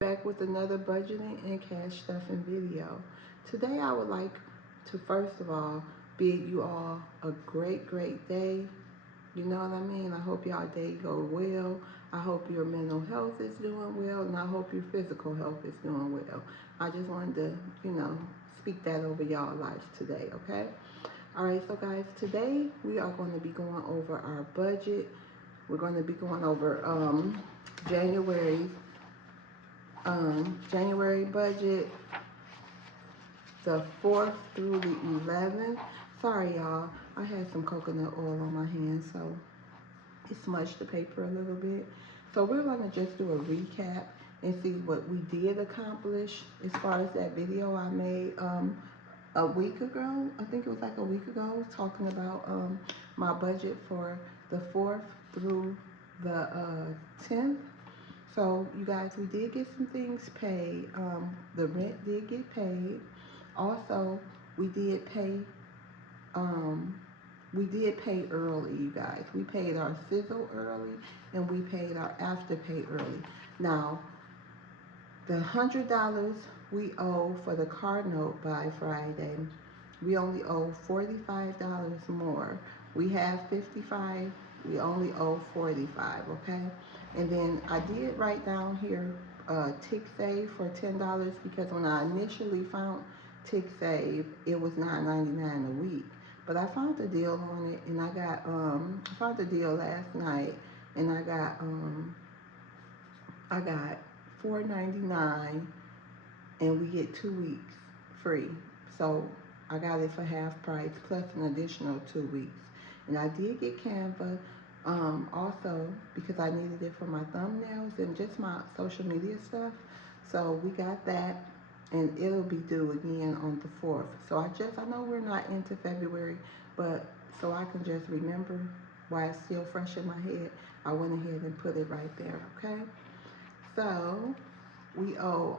Back with another budgeting and cash stuffing video. Today I would like to first of all bid you all a great day. You know what I mean? I hope y'all day go well. I hope your mental health is doing well, and I hope your physical health is doing well. I just wanted to, speak that over y'all lives today, okay? All right, so guys, today we are going to be going over our budget. We're going to be going over January's January budget, the 4th through the 11th. Sorry, y'all. I had some coconut oil on my hands, so it smudged the paper a little bit. So we're going to just do a recap and see what we did accomplish as far as that video I made a week ago. I think it was like a week ago, talking about my budget for the 4th through the 10th. So you guys, we did get some things paid. The rent did get paid. Also, we did pay. Um, we did pay early, you guys. We paid our sizzle early, and we paid our afterpay early. Now, the $100 we owe for the car note by Friday, we only owe $45 more. We have 55. We only owe 45. Okay. And then I did write down here Tick Save for $10 because when I initially found Tick Save, it was $9.99 a week. But I found a deal on it, and I found a deal last night, and I got $4.99, and we get 2 weeks free. So I got it for half price plus an additional 2 weeks. And I did get Canva also because I needed it for my thumbnails and just my social media stuff. So we got that, and it'll be due again on the 4th. So I know we're not into February, but so I can just remember why it's still fresh in my head, I went ahead and put it right there, okay? So we owe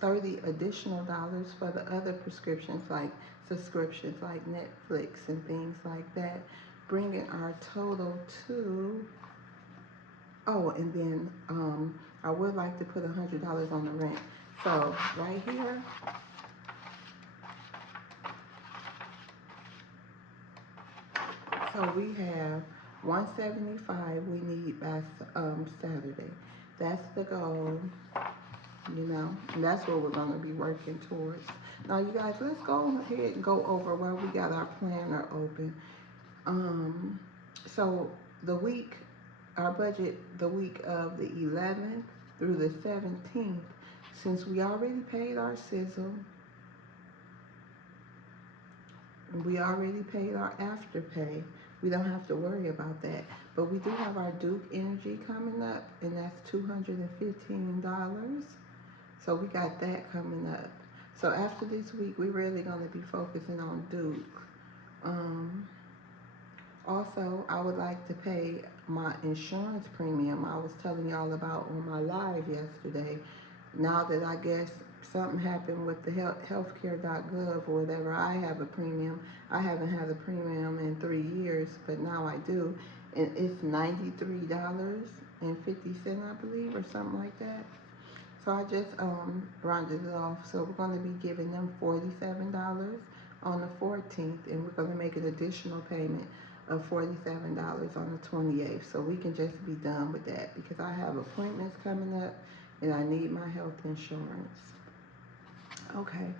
30 additional dollars for the other prescriptions, like subscriptions like Netflix and things like that, bringing our total to, oh, and then I would like to put $100 on the rent. So right here, so we have 175 we need by Saturday. That's the goal, and that's what we're going to be working towards. Now, you guys, let's go ahead and go over where we got our planner open. So our budget, the week of the 11th through the 17th, since we already paid our sizzle, we already paid our afterpay, we don't have to worry about that. But we do have our Duke Energy coming up, and that's $215. So we got that coming up. So after this week, we're really going to be focusing on Duke. Also, I would like to pay my insurance premium I was telling y'all about on my live yesterday. Now that I guess something happened with the healthcare.gov or whatever, I have a premium. I haven't had a premium in 3 years, but now I do. And it's $93.50, I believe, or something like that. So I just rounded it off. So we're going to be giving them $47 on the 14th, and we're going to make an additional payment of $47 on the 28th. So we can just be done with that because I have appointments coming up and I need my health insurance. Okay.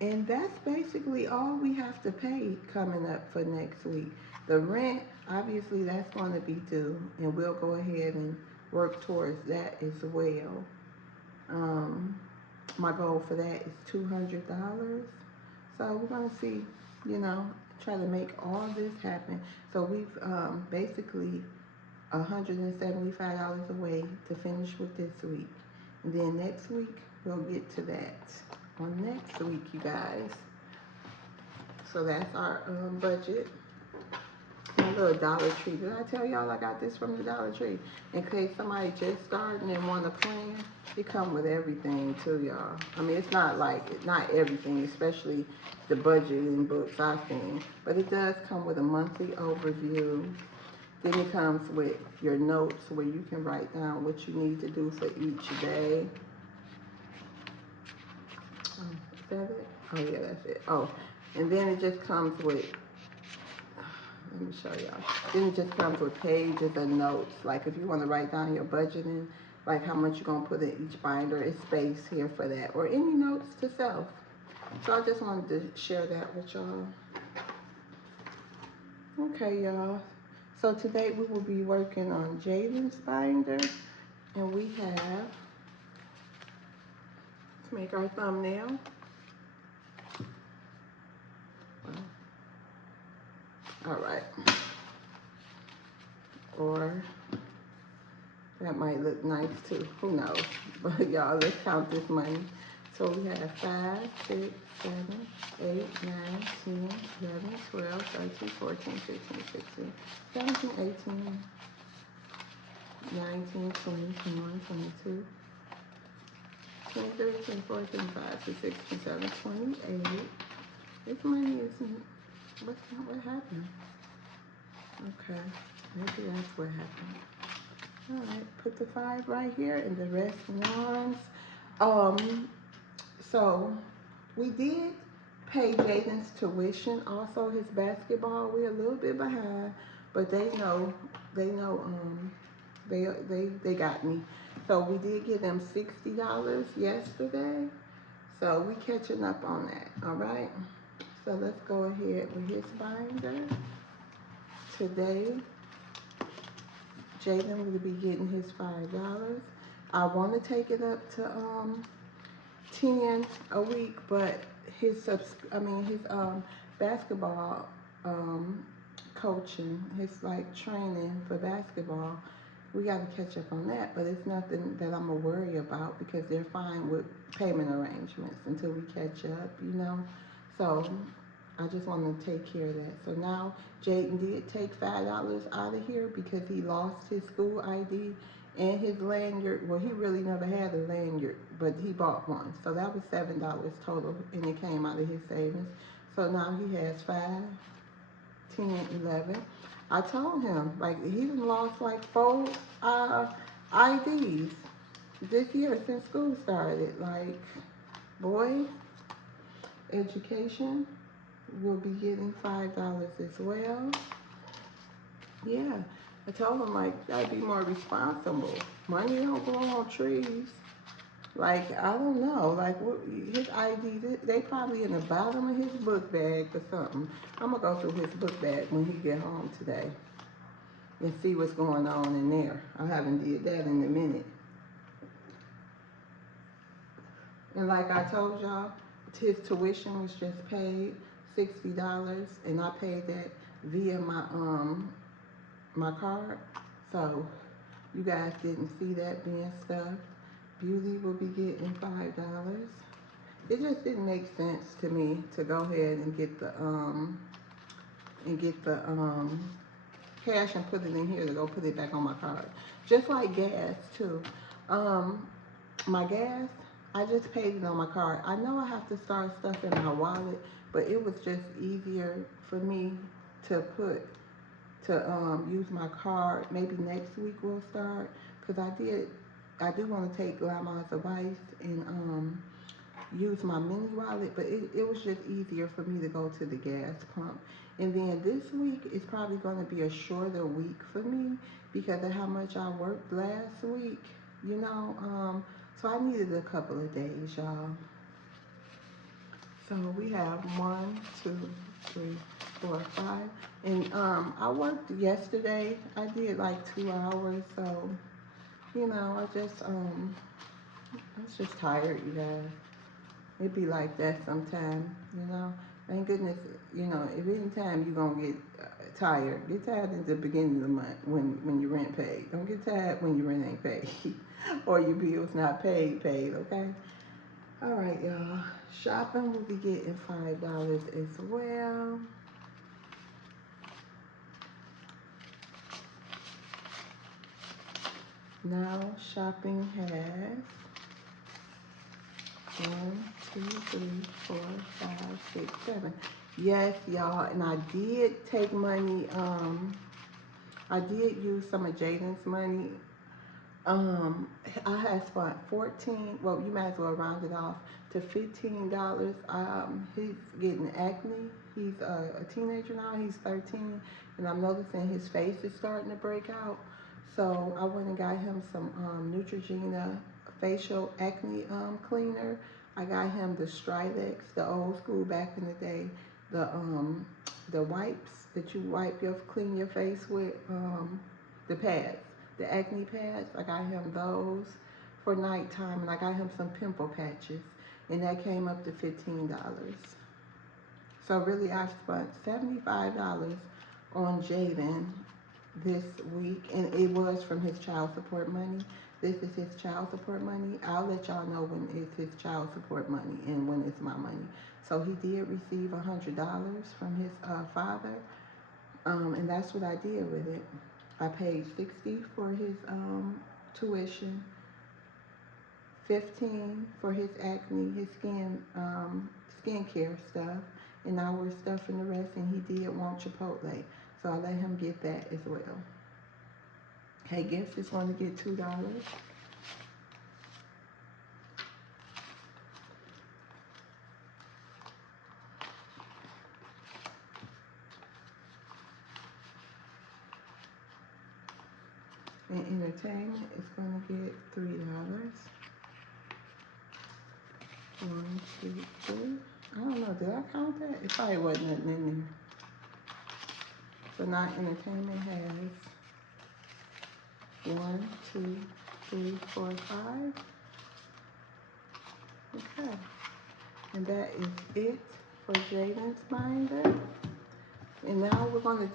And that's basically all we have to pay coming up for next week. The rent, obviously, that's going to be due, and we'll go ahead and work towards that as well. My goal for that is $200. So we're going to see, try to make all this happen. So we've basically $175 away to finish with this week. And then next week, we'll get to that on next week, you guys. So that's our budget. My little Dollar Tree. Did I tell y'all I got this from the Dollar Tree? In case somebody just starting and want to plan, it come with everything too, y'all. I mean, it's not everything, especially the budgeting books I've seen, but it does come with a monthly overview. Then it comes with your notes where you can write down what you need to do for each day. Is that it? Oh yeah, that's it. Oh, and then it just comes with, let me show y'all. Then it just comes with pages and notes. Like if you want to write down your budgeting, like how much you're going to put in each binder, it's space here for that. Or any notes to self. So I just wanted to share that with y'all. Okay, y'all. So today we will be working on Jaden's binder. And we have, let's make our thumbnail. All right. Or that might look nice too. Who knows? But y'all, let's count this money. So we have 5, 6, 7, 8, 9, 10, 11, 12, 13, 14, 15, 16, 17, 18, 19, 20, 21, 22, 23, 24, 25, 26, 27, 28. This money isn't, what happened? Okay, maybe that's what happened. All right, put the 5 right here and the rest ones. So we did pay Jaden's tuition, also his basketball. We're a little bit behind, but they know, they got me. So we did give them $60 yesterday. So we catching up on that, all right? So let's go ahead with his binder. Today, Jaden will be getting his $5. I want to take it up to 10 a week, but his basketball coaching, his like training for basketball, we got to catch up on that. But it's nothing that I'm gonna worry about because they're fine with payment arrangements until we catch up, you know. So I just want to take care of that. So now Jaden did take $5 out of here because he lost his school ID and his lanyard. Well, he really never had a lanyard, but he bought one. So that was $7 total, and it came out of his savings. So now he has 5, 10, 11. I told him, like, he done lost like 4 IDs this year since school started. Like, boy, education will be getting $5 as well. Yeah, I told him, like, you gotta be more responsible. Money don't grow on trees. Like, I don't know, like, his ID, they probably in the bottom of his book bag or something. I'm gonna go through his book bag when he get home today and see what's going on in there. I haven't did that in a minute. And like I told y'all, his tuition was just paid $60, and I paid that via my card. So you guys didn't see that being stuffed. Beauty will be getting $5. It just didn't make sense to me to go ahead and get the cash and put it in here to go put it back on my card. Just like gas too. My gas, I just paid it on my card. I know I have to start stuff in my wallet, but it was just easier for me to use my card. Maybe next week we'll start, because I do want to take Grandma's advice and use my mini wallet, but it was just easier for me to go to the gas pump. And then this week is probably going to be a shorter week for me because of how much I worked last week, you know. So I needed a couple of days, y'all. So we have 1, 2, 3, 4, 5. And I worked yesterday. I did like 2 hours, so you know, I was just tired, you guys. It be like that sometime, you know. Thank goodness, you know, if any time you're going to get tired, get tired at the beginning of the month when your rent paid. Don't get tired when your rent ain't paid or your bill's not paid, okay? All right, y'all. Shopping will be getting $5 as well. Now shopping has 1, 2, 3, 4, 5, 6, 7. Yes, y'all, and I did take money. I did use some of Jaden's money Um, I had spent 14. Well, you might as well round it off to $15. He's getting acne. He's a teenager now. He's 13, and I'm noticing his face is starting to break out. So I went and got him some Neutrogena facial acne cleaner. I got him the Strilex, the old school back in the day, the wipes that you wipe your clean your face with, the pads, the acne pads. I got him those for nighttime, and I got him some pimple patches, and that came up to $15. So really, I spent $75 on Jaden this week, and it was from his child support money. This is his child support money. I'll let y'all know when it's his child support money and when it's my money. So he did receive $100 from his father, and that's what I did with it. I paid $60 for his tuition, $15 for his acne, his skincare stuff, and now we're stuffing the rest. And he did want Chipotle, so I let him get that as well. Hey, gifts is going to get $2. And entertainment is going to get $3. 1, 2, 3. I don't know, did I count that? It probably wasn't nothing in there. So now entertainment has 1, 2, 3, 4, 5. Okay. And that is it for Jaden's binder. And now we're gonna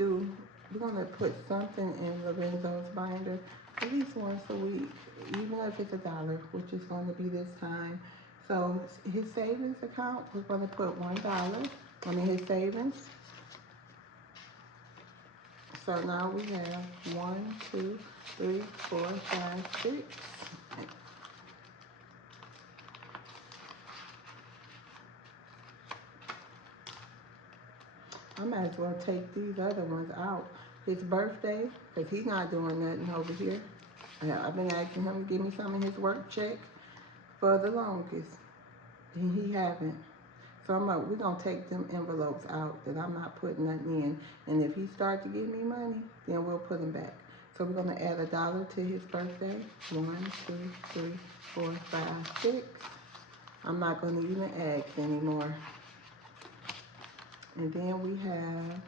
put something in Lorenzo's binder at least once a week, even if it's $1, which is going to be this time. So his savings account, we're gonna put $1. I mean his savings. So now we have 1, 2, 3, 4, 5, 6. I might as well take these other ones out. His birthday, because he's not doing nothing over here. I've been asking him to give me some of his work check for the longest, and he haven't. So we're going to take them envelopes out that I'm not putting nothing in. And if he starts to give me money, then we'll put them back. So we're going to add $1 to his birthday. 1, 2, 3, 4, 5, 6. I'm not going to even ask anymore. And then we have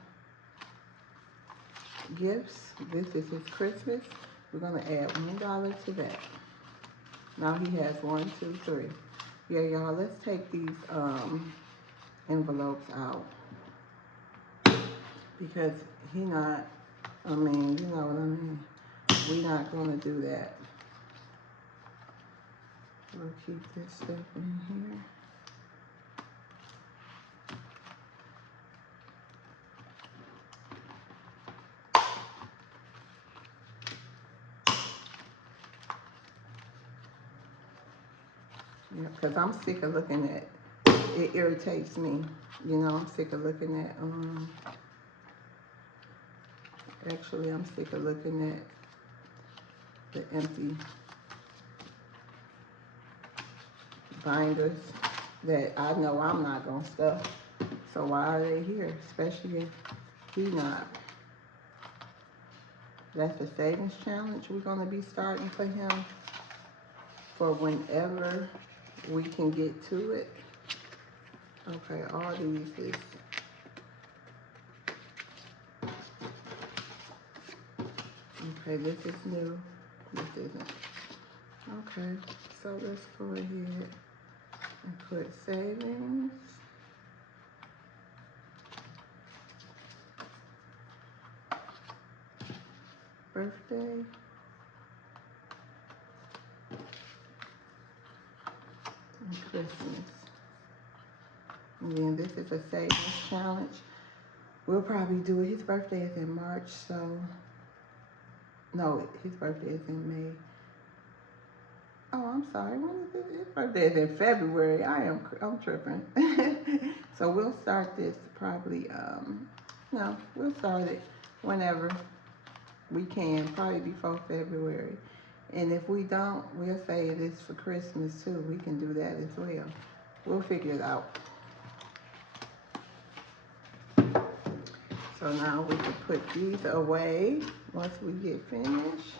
gifts. This is his Christmas. We're going to add $1 to that. Now he has 1, 2, 3. Yeah, y'all, let's take these envelopes out. Because he not, I mean, you know what I mean. We're not going to do that. We'll keep this stuff in here. Yeah, because I'm sick of looking at, it irritates me. You know, I'm sick of looking at, actually I'm sick of looking at the empty binders that I know I'm not going to stuff. So why are they here? Especially if he not. That's the savings challenge we're going to be starting for him for whenever we can get to it. Okay, all these is, okay, this is new. This isn't. Okay, so let's go ahead and put savings. Birthday. And Christmas. And then this is a savings challenge. We'll probably do it. His birthday is in March, so no, his birthday is in May. Oh, I'm sorry. When is it? His birthday is in February. I'm tripping. So we'll start this probably. No, we'll start it whenever we can, probably before February. And if we don't, we'll say it is for Christmas too. We can do that as well. We'll figure it out. So now we can put these away once we get finished.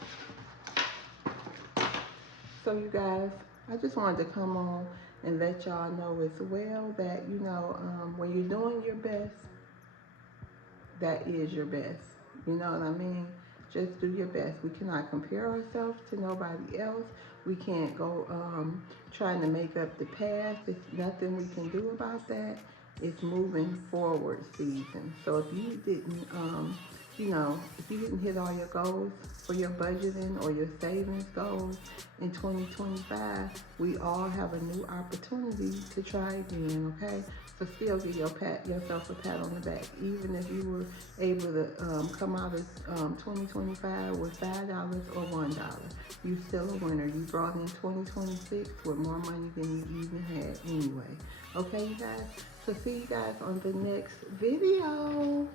So you guys, I just wanted to come on and let y'all know as well that, you know, when you're doing your best, that is your best. You know what I mean? Just do your best. We cannot compare ourselves to nobody else. We can't go trying to make up the past. There's nothing we can do about that. It's moving forward season. So if you didn't, you know, if you didn't hit all your goals for your budgeting or your savings goals in 2025, we all have a new opportunity to try again, okay? So still give yourself a pat on the back. Even if you were able to come out of 2025 with $5 or $1, you're still a winner. You brought in 2026 with more money than you even had anyway. Okay, you guys? So see you guys on the next video.